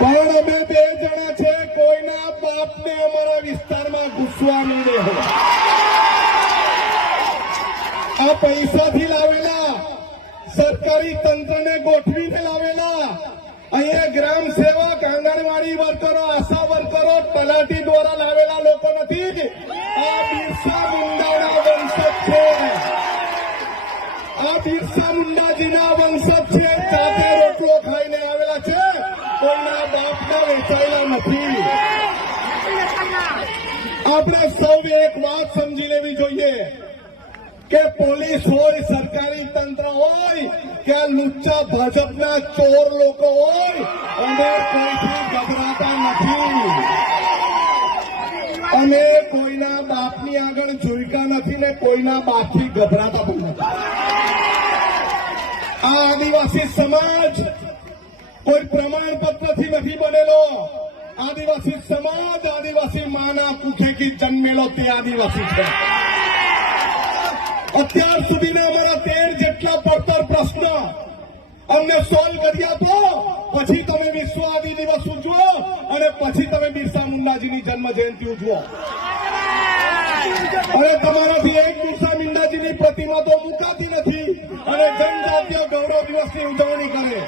પણ અમે બે જણા છે, કોઈના બાપને અમારા વિસ્તારમાં ઘૂસવા નહીં દેવો. આ પૈસાથી લાવેલા, સરકારી તંત્રને ગોઠવીને લાવેલા, અહીંયા ગ્રામ સેવક, આંગણવાડી વર્કરો, આશા વર્કરો, તલાટી દ્વારા લાવેલા લોકો નથી. આ બિરસા મુંડાના વંશજ છે. આ બિરસા મુંડાજીના વંશજ છે. જાતે રોટલો ખાઈને આવેલા છે, કોઈના બાપના વેચાયેલા નથી. આપણે સૌ એક વાત સમજી લેવી જોઈએ કે પોલીસ હોય, સરકારી તંત્ર હોય કે લુચ્ચા ભાજપના ચોર લોકો હોય, અમે કોઈથી ગભરાતા નથી. અમે કોઈના બાપની આગળ ઝૂલકા નથી ને કોઈના બાપથી ગભરાતા પણ નથી. આ આદિવાસી સમાજ કોઈ પ્રમાણપત્રથી નથી બનેલો. આદિવાસી સમાજ આદિવાસી માના કુખેથી જન્મેલો તે આદિવાસી છે. અત્યાર સુધીના અમારા 13 જેટલા પડતર પ્રશ્ન અમને સોલ્વ કરી આપો, પછી તમે વિશ્વ આદિ દિવસ ઉજવો અને પછી તમે બિરસા મુંડાજીની જન્મ જયંતિ ઉજવો. અને તમારાથી એક બિરસા મુંડાજીની પ્રતિમા તો મુકાતી નથી અને જનજાતીય ગૌરવ દિવસની ઉજવણી કરે.